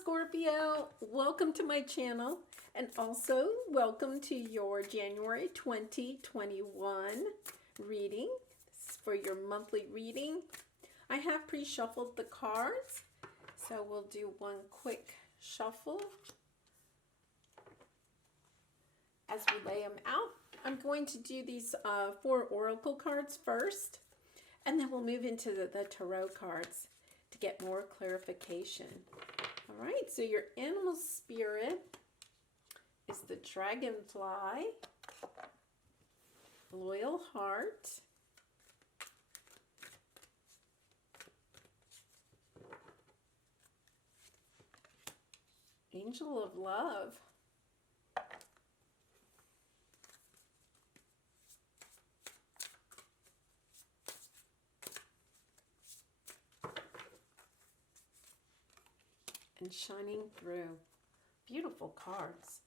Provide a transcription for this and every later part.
Scorpio, welcome to my channel and also welcome to your January 2021 reading. This is for your monthly reading. I have pre-shuffled the cards, so we'll do one quick shuffle as we lay them out. I'm going to do these 4 oracle cards first, and then we'll move into the tarot cards to get more clarification. All right, so your animal spirit is the dragonfly, loyal heart, angel of love, and shining through. Beautiful cards.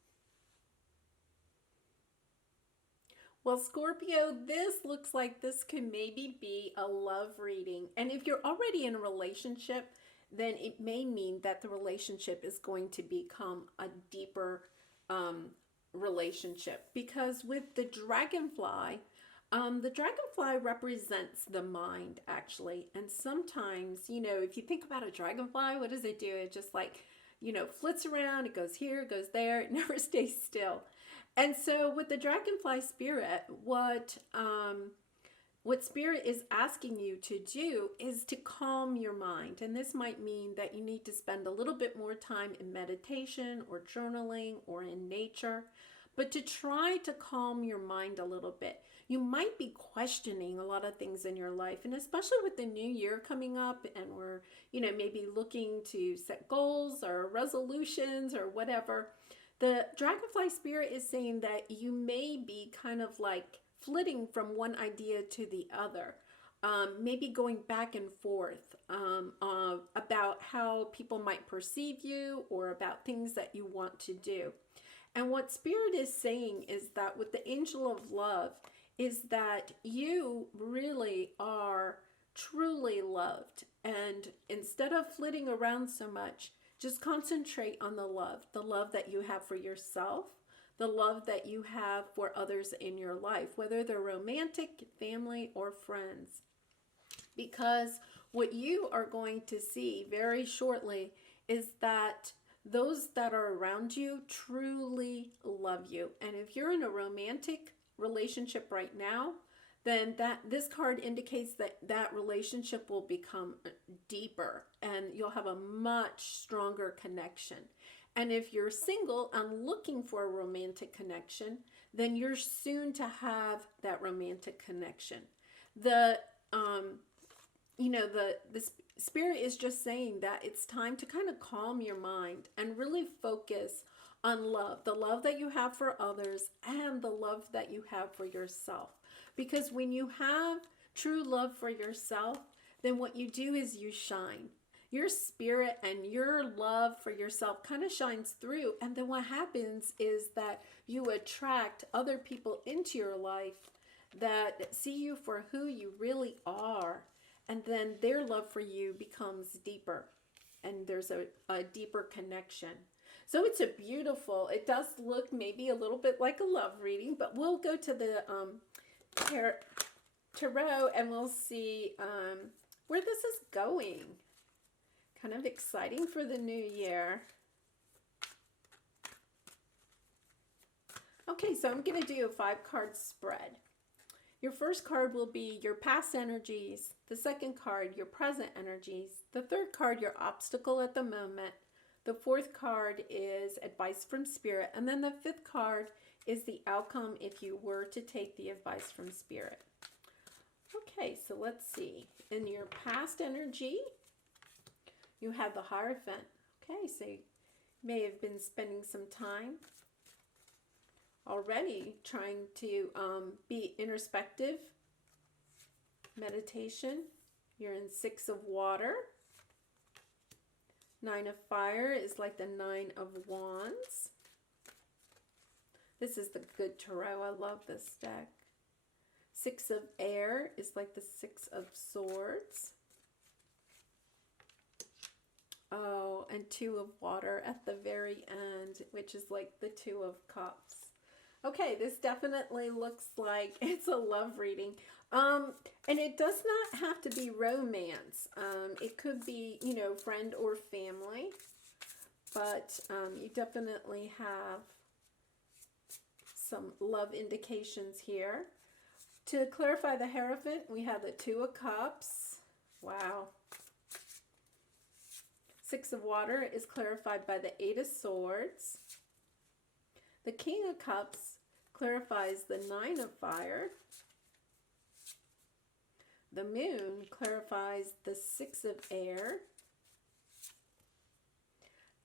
Well, Scorpio, this looks like this could maybe be a love reading. And if you're already in a relationship, then it may mean that the relationship is going to become a deeper relationship. Because with the dragonfly represents the mind, actually. And sometimes, you know, if you think about a dragonfly, what does it do? It just like, you know, flits around. It goes here, it goes there. It never stays still. And so with the dragonfly spirit, what spirit is asking you to do is to calm your mind. And this might mean that you need to spend a little bit more time in meditation or journaling or in nature, but to try to calm your mind a little bit. You might be questioning a lot of things in your life, and especially with the new year coming up, and we're, you know, maybe looking to set goals or resolutions or whatever. The dragonfly spirit is saying that you may be kind of like flitting from one idea to the other, maybe going back and forth about how people might perceive you or about things that you want to do. And what Spirit is saying is that with the angel of love is that you really are truly loved. And instead of flitting around so much, just concentrate on the love that you have for yourself, the love that you have for others in your life, whether they're romantic, family, or friends. Because what you are going to see very shortly is that those that are around you truly love you. And if you're in a romantic relationship right now, then this card indicates that relationship will become deeper and you'll have a much stronger connection. And if you're single and looking for a romantic connection, then you're soon to have that romantic connection. The Spirit is just saying that it's time to kind of calm your mind and really focus on love, the love that you have for others and the love that you have for yourself. Because when you have true love for yourself, then what you do is you shine. Your spirit and your love for yourself kind of shines through. And then what happens is that you attract other people into your life that see you for who you really are. And then their love for you becomes deeper. And there's a deeper connection. So it's it does look maybe a little bit like a love reading, but we'll go to the tarot and we'll see where this is going. Kind of exciting for the new year. Okay, so I'm going to do a 5-card spread. Your first card will be your past energies. The second card, your present energies. The third card, your obstacle at the moment. The fourth card is advice from Spirit. And then the 5th card is the outcome if you were to take the advice from Spirit. Okay, so let's see. In your past energy, you have the Hierophant. Okay, so you may have been spending some time already trying to be introspective, meditation. You're in 6 of water. 9 of fire is like the 9 of wands. This is the good tarot. I love this deck. 6 of air is like the 6 of swords. Oh, and Two of Water at the very end, which is like the Two of Cups. Okay, this definitely looks like it's a love reading. And it does not have to be romance. It could be, you know, friend or family. But you definitely have some love indications here. To clarify the Hierophant, we have the Two of Cups. Wow. Six of Water is clarified by the Eight of Swords. The King of Cups clarifies the Nine of Fire. The Moon clarifies the Six of Air.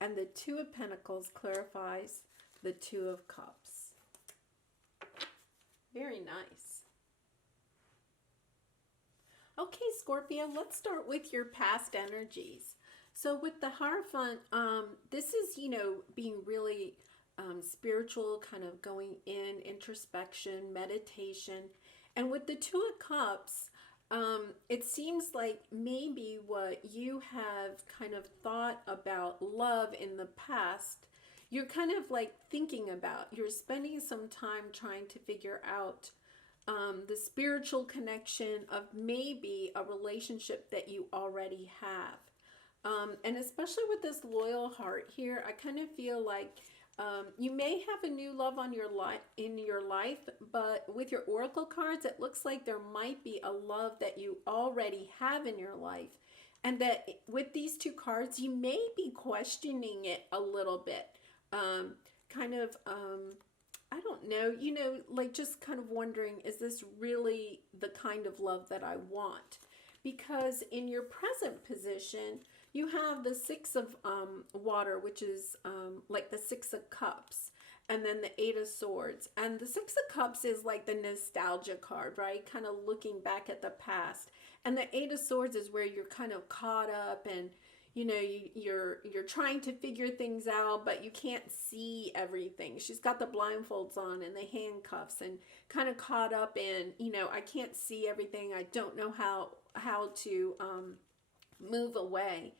And the Two of Pentacles clarifies the Two of Cups. Very nice. Okay, Scorpio, let's start with your past energies. So with the Hierophant, this is, you know, being really spiritual, kind of going in, introspection, meditation. And with the Two of Cups, it seems like maybe what you have kind of thought about love in the past, you're kind of like thinking about, you're spending some time trying to figure out the spiritual connection of maybe a relationship that you already have. And especially with this loyal heart here, I kind of feel like you may have a new love on your in your life, but with your oracle cards, it looks like there might be a love that you already have in your life. And that with these two cards, you may be questioning it a little bit. I don't know, you know, like just kind of wondering, is this really the kind of love that I want? Because in your present position, you have the Six of Water, which is like the Six of Cups, and then the Eight of Swords. And the Six of Cups is like the nostalgia card, right? Kind of looking back at the past. And the Eight of Swords is where you're kind of caught up and, you know, you're trying to figure things out, but you can't see everything. She's got the blindfolds on and the handcuffs and kind of caught up in, you know, I can't see everything. I don't know how to move away.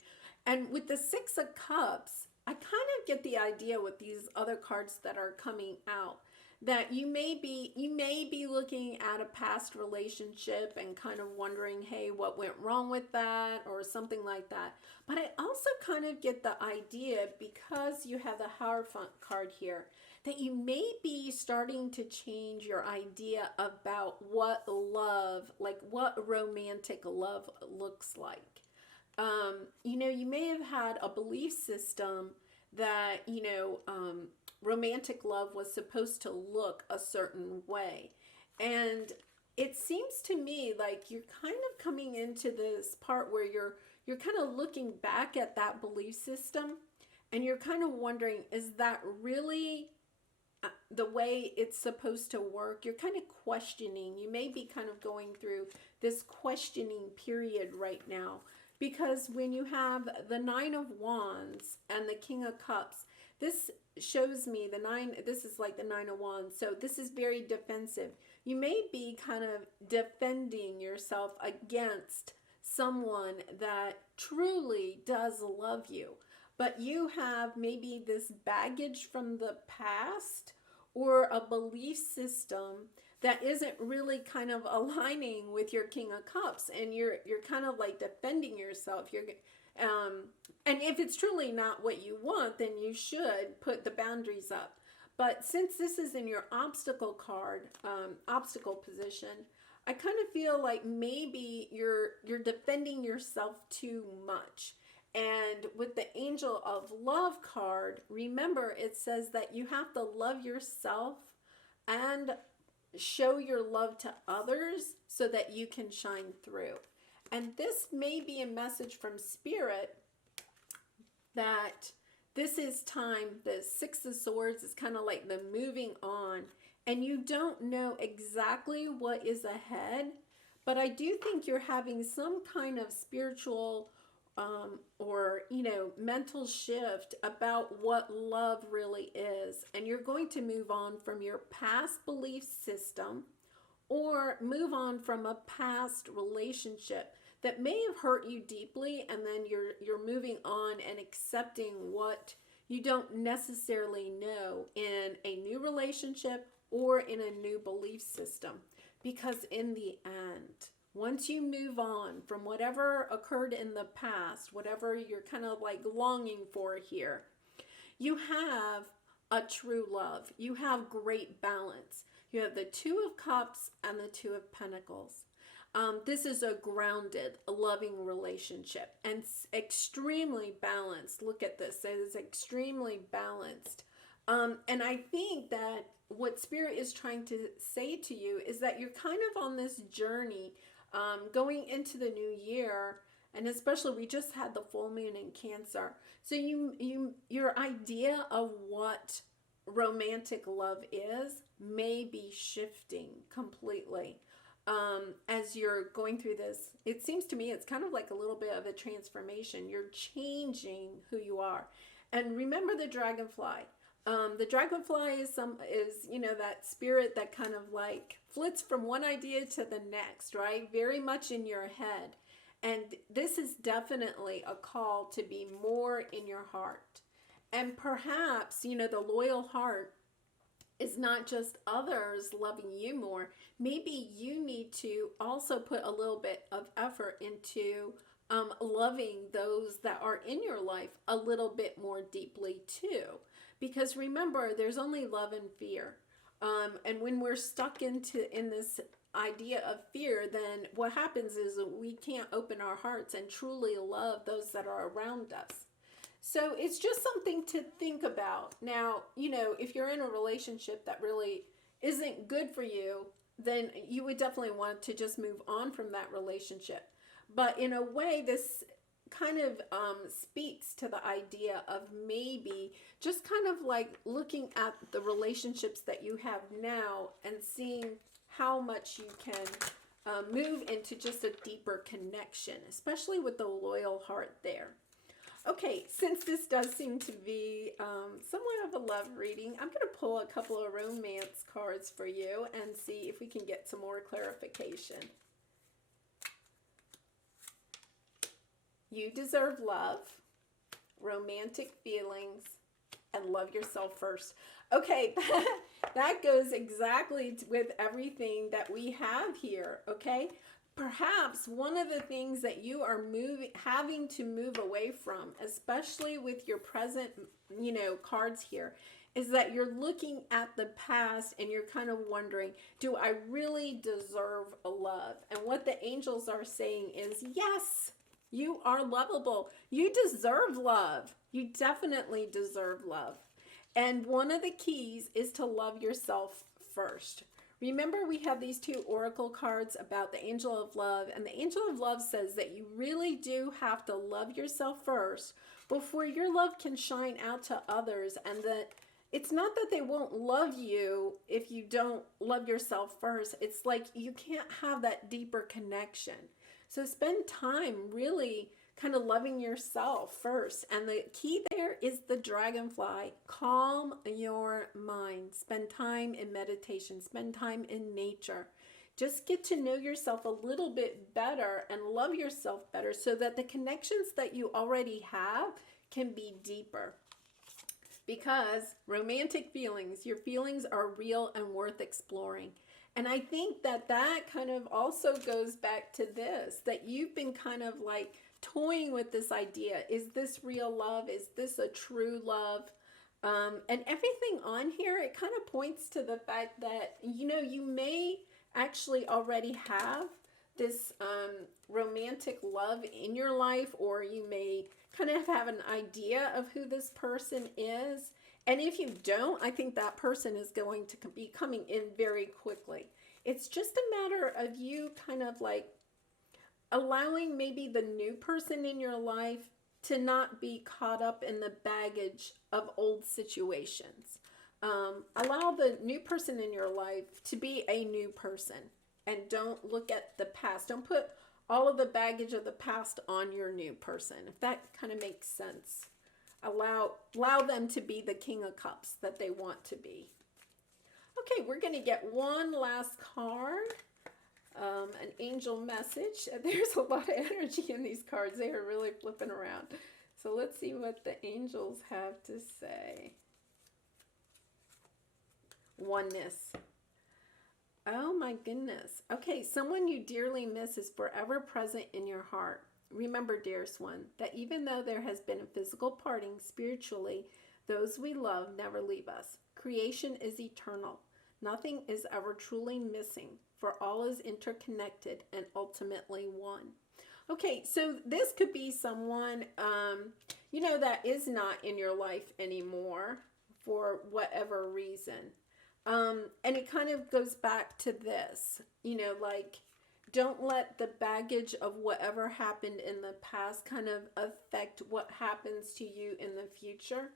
And with the Six of Cups, I kind of get the idea with these other cards that are coming out that you may be looking at a past relationship and kind of wondering, hey, what went wrong with that, or something like that. But I also kind of get the idea, because you have the Hierophant card here, that you may be starting to change your idea about what love, like what romantic love looks like. You know, you may have had a belief system that, you know, romantic love was supposed to look a certain way. And it seems to me like you're kind of coming into this part where you're kind of looking back at that belief system and you're kind of wondering, is that really the way it's supposed to work? You're kind of questioning. You may be kind of going through this questioning period right now, because when you have the Nine of Wands and the King of Cups, this shows me this is like the Nine of Wands. So this is very defensive. You may be kind of defending yourself against someone that truly does love you. But you have maybe this baggage from the past or a belief system that isn't really kind of aligning with your King of Cups, and you're kind of like defending yourself. And if it's truly not what you want, then you should put the boundaries up. But since this is in your obstacle card, obstacle position, I kind of feel like maybe you're defending yourself too much. And with the Angel of Love card, remember it says that you have to love yourself and show your love to others so that you can shine through. And this may be a message from Spirit that this is time. The Six of Swords is kind of like the moving on, and you don't know exactly what is ahead, but I do think you're having some kind of spiritual or, you know, mental shift about what love really is. And you're going to move on from your past belief system or move on from a past relationship that may have hurt you deeply, and then you're moving on and accepting what you don't necessarily know in a new relationship or in a new belief system. Because in the end, once you move on from whatever occurred in the past, whatever you're kind of like longing for here, you have a true love. You have great balance. You have the Two of Cups and the Two of Pentacles. This is a grounded, loving relationship and extremely balanced. Look at this. It is extremely balanced. And I think that what Spirit is trying to say to you is that you're kind of on this journey going into the new year. And especially, we just had the full moon in Cancer. So your idea of what romantic love is may be shifting completely. As you're going through this, it seems to me it's kind of like a little bit of a transformation. You're changing who you are. And remember the dragonfly. The dragonfly is that spirit that kind of like flits from one idea to the next, right? Very much in your head. And this is definitely a call to be more in your heart. And perhaps, the loyal heart is not just others loving you more. Maybe you need to also put a little bit of effort into loving those that are in your life a little bit more deeply too. Because remember, there's only love and fear. And when we're stuck in this idea of fear, then what happens is we can't open our hearts and truly love those that are around us. So it's just something to think about. Now, if you're in a relationship that really isn't good for you, then you would definitely want to just move on from that relationship. But in a way, this kind of speaks to the idea of maybe just kind of like looking at the relationships that you have now and seeing how much you can move into just a deeper connection, especially with the loyal heart there. Okay, since this does seem to be somewhat of a love reading, I'm going to pull a couple of romance cards for you and see if we can get some more clarification. You deserve love, romantic feelings, and love yourself first. Okay, that goes exactly with everything that we have here, okay? Perhaps one of the things that you are having to move away from, especially with your present, cards here, is that you're looking at the past and you're kind of wondering, do I really deserve a love? And what the angels are saying is, yes, you are lovable. You deserve love. You definitely deserve love. And one of the keys is to love yourself first. Remember, we have these two oracle cards about the angel of love, and the angel of love says that you really do have to love yourself first before your love can shine out to others, and that it's not that they won't love you if you don't love yourself first. It's like you can't have that deeper connection. So spend time really kind of loving yourself first. And the key there is the dragonfly. Calm your mind. Spend time in meditation. Spend time in nature. Just get to know yourself a little bit better and love yourself better so that the connections that you already have can be deeper. Because romantic feelings, your feelings are real and worth exploring. And I think that kind of also goes back to this, that you've been kind of like toying with this idea. Is this real love? Is this a true love? And everything on here, it kind of points to the fact that, you may actually already have this romantic love in your life, or you may kind of have an idea of who this person is. And if you don't, I think that person is going to be coming in very quickly. It's just a matter of you kind of like allowing maybe the new person in your life to not be caught up in the baggage of old situations. Allow the new person in your life to be a new person, and don't look at the past. Don't put all of the baggage of the past on your new person, if that kind of makes sense. Allow them to be the King of Cups that they want to be. Okay, we're going to get one last card An angel message. There's a lot of energy in these cards. They are really flipping around. So let's see what the angels have to say. Oneness. Oh my goodness. Okay, someone you dearly miss is forever present in your heart. Remember, dearest one, that even though there has been a physical parting spiritually, those we love never leave us. Creation is eternal. Nothing is ever truly missing, for all is interconnected and ultimately one. Okay, so this could be someone, that is not in your life anymore for whatever reason. And it kind of goes back to this, like, don't let the baggage of whatever happened in the past kind of affect what happens to you in the future.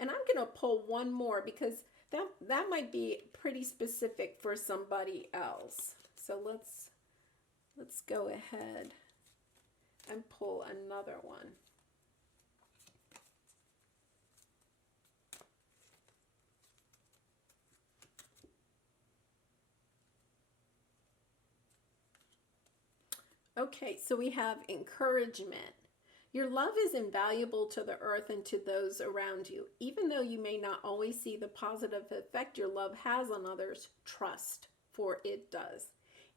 And I'm going to pull one more because that might be pretty specific for somebody else. So let's go ahead and pull another one. Okay, so we have encouragement. Your love is invaluable to the earth and to those around you. Even though you may not always see the positive effect your love has on others, trust, for it does.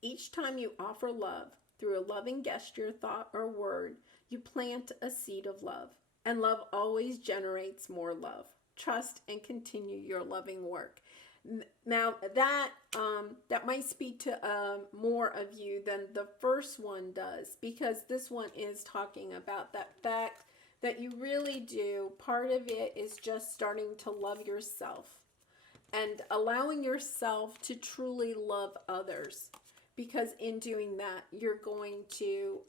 Each time you offer love, through a loving gesture, thought, or word, you plant a seed of love. And love always generates more love. Trust and continue your loving work. Now that might speak to more of you than the first one does, because this one is talking about that fact that you really do. Part of it is just starting to love yourself and allowing yourself to truly love others, because in doing that, you're going to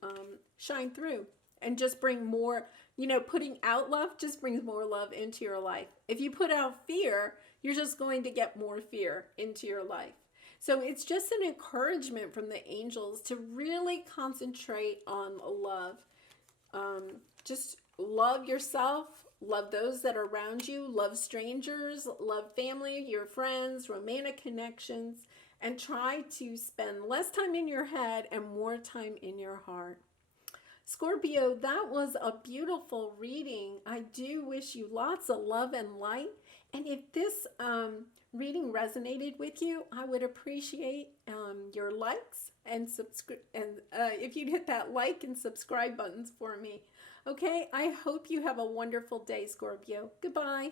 shine through and just bring more, putting out love just brings more love into your life. If you put out fear, you're just going to get more fear into your life. So it's just an encouragement from the angels to really concentrate on love. Just love yourself, love those that are around you, love strangers, love family, your friends, romantic connections, and try to spend less time in your head and more time in your heart. Scorpio, that was a beautiful reading. I do wish you lots of love and light. And if this reading resonated with you, I would appreciate your likes and subscribe. And if you'd hit that like and subscribe buttons for me. Okay, I hope you have a wonderful day, Scorpio. Goodbye.